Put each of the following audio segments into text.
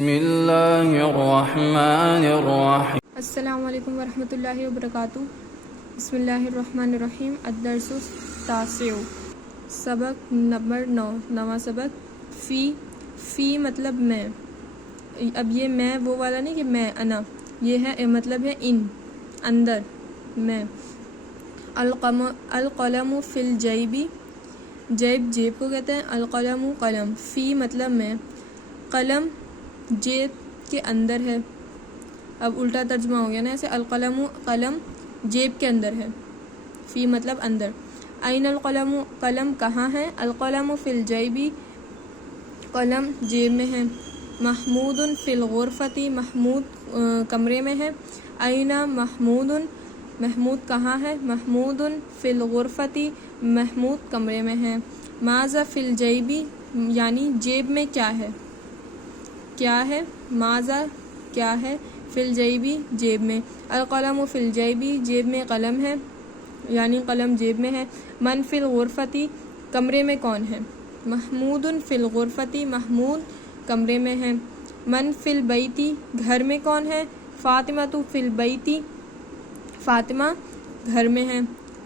بسم اللہ الرحمن الرحیم۔ السلام علیکم ورحمۃ اللہ وبرکاتہ۔ بسم اللہ الرحمن الرحیم۔ الدرس التاسع، سبق نمبر 9، نواں سبق۔ فی مطلب میں۔ اب یہ میں وہ والا نہیں کہ میں انا، یہ ہے مطلب ہے ان، اندر، میں۔ القلم فی الجیب، جیب جیب کو کہتے ہیں، القلم قلم، فی مطلب میں، قلم جیب کے اندر ہے۔ اب الٹا ترجمہ ہو گیا نا ایسے، القلم قلم جیب کے اندر ہے، فی مطلب اندر۔ این القلم قلم کہاں ہے، القلم فی الجیب قلم جیب میں ہے۔ محمود فی الغرفۃ محمود کمرے میں ہے۔ این محمود محمود کہاں ہے، محمود فی الغرفۃ محمود کمرے میں ہے۔ ماذا فی الجیب یعنی جیب میں کیا ہے، کیا ہے، ماذا کیا ہے، فی الجیب جیب میں۔ القلم فی الجیب جیب میں قلم ہے، یعنی قلم جیب میں ہے۔ من فی الغرفۃ کمرے میں کون ہے، محمود فی الغرفۃ محمود کمرے میں ہے۔ من فی البیت گھر میں کون ہے، فاطمۃ فی البیت فاطمہ گھر میں ہے۔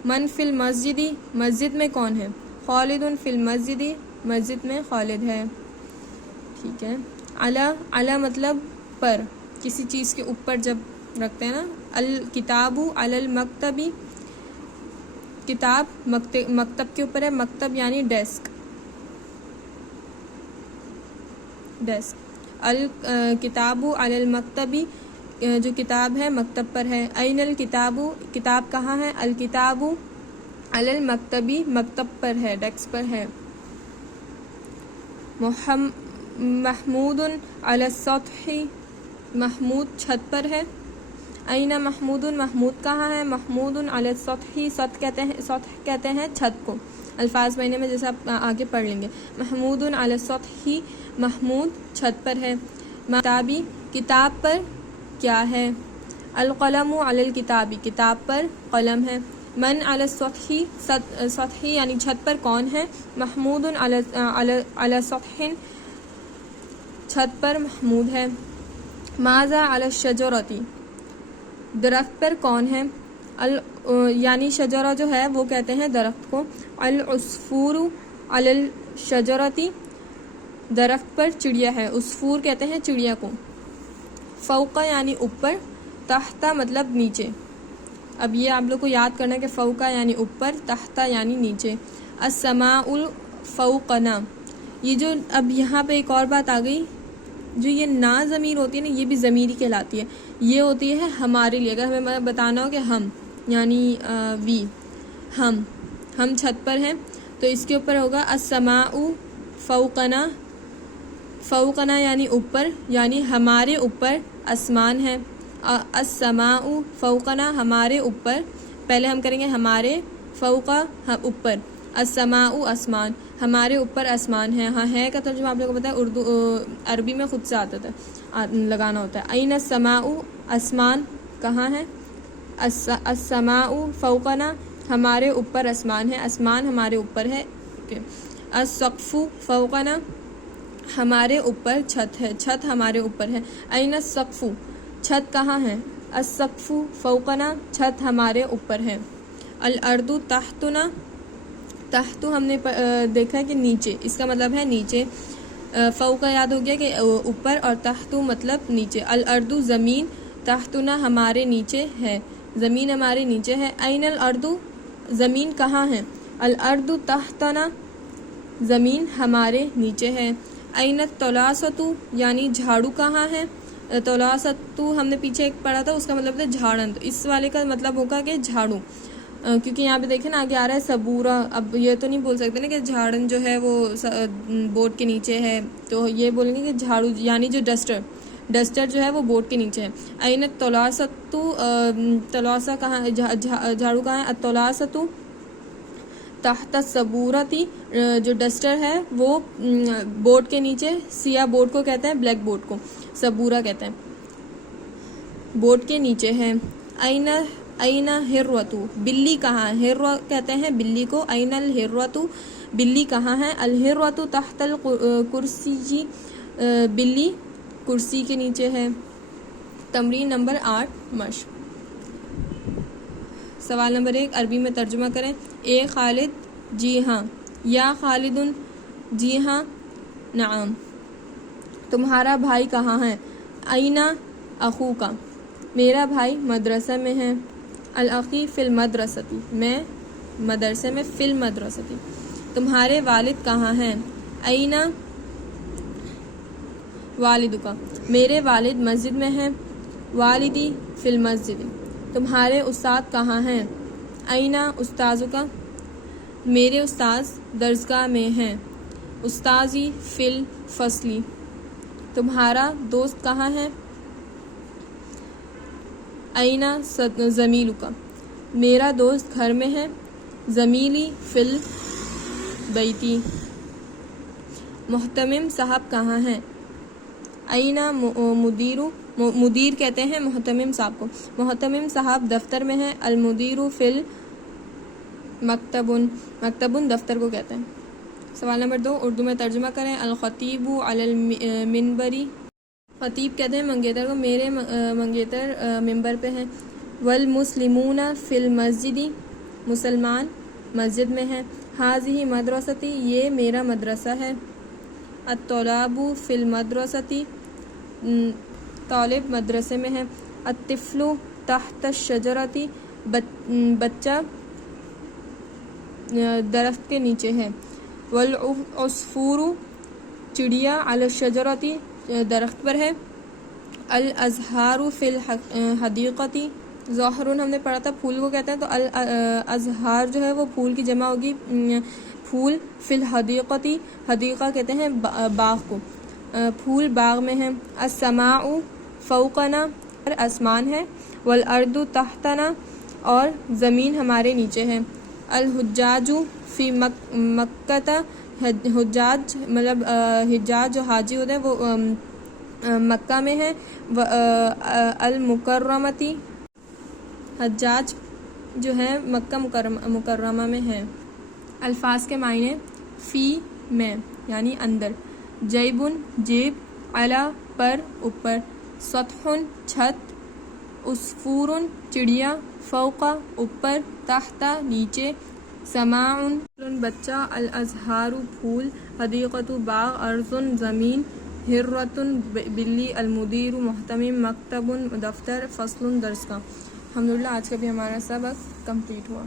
من فی المسجد مسجد میں کون ہے، خالد فی المسجد مسجد میں خالد ہے۔ ٹھیک ہے۔ علی مطلب پر، کسی چیز کے اوپر جب رکھتے ہیں نا۔ الکتاب علی المکتب کتاب مکتب کے اوپر ہے، مکتب یعنی ڈیسک، ڈیسک۔ الکتاب علی المکتب جو کتاب ہے مکتب پر ہے۔ این الکتاب کتاب کہاں ہے، الکتاب علی المکتب مکتب پر ہے، ڈیسک پر ہے۔ محمود علی السطح محمود چھت پر ہے۔ این محمود محمود کہاں ہے، محمود علی السطح سطح کہتے ہیں چھت کو، الفاظ معنی میں جیسے آپ آگے پڑھ لیں گے۔ محمود علی السطح محمود چھت پر ہے۔ کتابی کتاب پر کیا ہے، القلم علی الکتاب کتاب پر قلم ہے۔ من علی السطح سطح یعنی چھت پر کون ہے، محمود علی سطح چھت پر محمود ہے۔ ماذا علی الشجرۃ درخت پر کون ہے، یعنی شجرہ جو ہے وہ کہتے ہیں درخت کو۔ العصفور علی الشجرۃ درخت پر چڑیا ہے، عصفور کہتے ہیں چڑیا کو۔ فوق یعنی اوپر، تحت مطلب نیچے۔ اب یہ آپ لوگ کو یاد کرنا ہے کہ فوق یعنی اوپر، تحت یعنی نیچے۔ السماء فوقنا، یہ جو اب یہاں پہ ایک اور بات آ گئی، جو یہ نا ضمیر ہوتی ہے نا، یہ بھی ضمیر ہی کہلاتی ہے۔ یہ ہوتی ہے ہمارے لیے، اگر ہمیں بتانا ہو کہ ہم یعنی وی، ہم چھت پر ہیں تو اس کے اوپر ہوگا السماء فوقنا، فوقنا یعنی اوپر، یعنی ہمارے اوپر آسمان ہے۔ السماء فوقنا ہمارے اوپر، پہلے ہم کریں گے ہمارے، فوق اوپر، السماء آسمان، ہمارے اوپر آسمان ہے۔ ہاں ہے کا ترجمہ آپ لوگوں کو پتا ہے، اردو عربی میں خود سے آتا تھا، لگانا ہوتا ہے۔ این السماء آسمان کہاں ہے، السماء فوقنا ہمارے اوپر آسمان ہے، آسمان ہمارے اوپر ہے۔ السقف فوقنا ہمارے اوپر چھت ہے، چھت ہمارے اوپر ہے۔ این السقف چھت کہاں ہے، السقف فوقنا چھت ہمارے اوپر ہے۔ الارض تحتنا تحت ہم نے دیکھا کہ نیچے، اس کا مطلب ہے نیچے۔ فوق یاد ہو گیا کہ اوپر، اور تحت مطلب نیچے۔ الارض زمین، تحتنا ہمارے نیچے ہے، زمین ہمارے نیچے ہے۔ این الارض زمین کہاں ہے، الارض تحتنا زمین ہمارے نیچے ہے۔ این الطلاست یعنی جھاڑو کہاں ہے، طلاست ہم نے پیچھے ایک پڑھا تھا، اس کا مطلب تھا جھاڑن، تو اس والے کا مطلب ہوگا کہ جھاڑو، کیونکہ یہاں پہ دیکھیں نا آگے آ رہا ہے صبورہ۔ اب یہ تو نہیں بول سکتے نا کہ جھاڑن جو ہے وہ بورڈ کے نیچے ہے، تو یہ بولیں گے کہ جھاڑو یعنی جو ڈسٹر جو ہے وہ بورڈ کے نیچے ہے۔ این الطلاست طلاسہ کہاں، جھاڑو کہاں ہے، الطلاست تحت السبورۃ جو ڈسٹر ہے وہ بورڈ کے نیچے، سیاہ بورڈ کو کہتے ہیں، بلیک بورڈ کو سبورہ کہتے ہیں، بورڈ کے نیچے ہے۔ این ہروۃ بلی کہاں ہے، ہرو کہتے ہیں بلی کو۔ این الہروۃ بلی کہاں ہے، الہروۃ تحت الکرسی بلی کرسی کے نیچے ہے۔ تمرین نمبر 8 مشق۔ سوال نمبر 1 عربی میں ترجمہ کریں۔ اے خالد، جی ہاں۔ یا خالد، جی ہاں، نعم۔ تمہارا بھائی کہاں ہے؟ این اخوک، میرا بھائی مدرسہ میں ہے۔ الاخی فی المدرسۃ، میں مدرسے میں، فی المدرسۃ۔ تمہارے والد کہاں ہیں؟ این والدک، میرے والد مسجد میں ہیں۔ والدی فی المسجد۔ تمہارے استاد کہاں ہیں؟ این استاذک، میرے استاذ درسگاہ میں ہیں۔ استاذی فی الفصل۔ تمہارا دوست کہاں ہے؟ این زمیلک، میرا دوست گھر میں ہے۔ زمیلی فی البیت۔ محتمم صاحب کہاں ہیں؟ این مدیر کہتے ہیں محتمم صاحب کو۔ محتمم صاحب دفتر میں ہیں۔ المدیر فی المکتب، مکتب دفتر کو کہتے ہیں۔ سوال نمبر 2 اردو میں ترجمہ کریں۔ الخطیب علی المنبر، خطیب کہتے ہیں منگیتر کو، میرے منگیتر ممبر پہ ہیں۔ والمسلمون فی المسجد، مسلمان مسجد میں ہیں۔ ہذہ مدرستی، یہ میرا مدرسہ ہے۔ الطلاب فی المدرسۃ، طالب مدرسے میں ہے۔ الطفل تحت الشجرۃ، بچہ درخت کے نیچے ہے۔ والعصفور، چڑیا علی الشجرۃ، درخت پر ہے۔ الازہار فی الحدیقۃ، زہر ہم نے پڑھا تھا پھول کو کہتے ہیں، تو الازہار جو ہے وہ پھول کی جمع ہوگی، پھول فی الحدیقۃ، حدیقہ کہتے ہیں باغ کو، پھول باغ میں ہیں۔ السماء فوقنا، آسمان ہے۔ والارض تحتنا، اور زمین ہمارے نیچے ہے۔ الحجاج فی مکہ، حجاج مطلب حجاج جو حاجی ہوتے ہیں وہ مکہ میں ہے۔ المکرمتی، حجاج جو ہے مکہ مکرمہ میں ہے۔ الفاظ کے معنی فی میں یعنی اندر، جیبن جیب، علی پر اوپر، سطح چھت، عصفور چڑیا، فوق اوپر، تحت نیچے، سماع بچہ، الازہار پھول، حدیقۃ باغ، ارض زمین، ہرۃ بلی، المدیر محتمم، مکتب دفتر، فصل درس کا۔ الحمدللہ آج کا بھی ہمارا سبق کمپلیٹ ہوا۔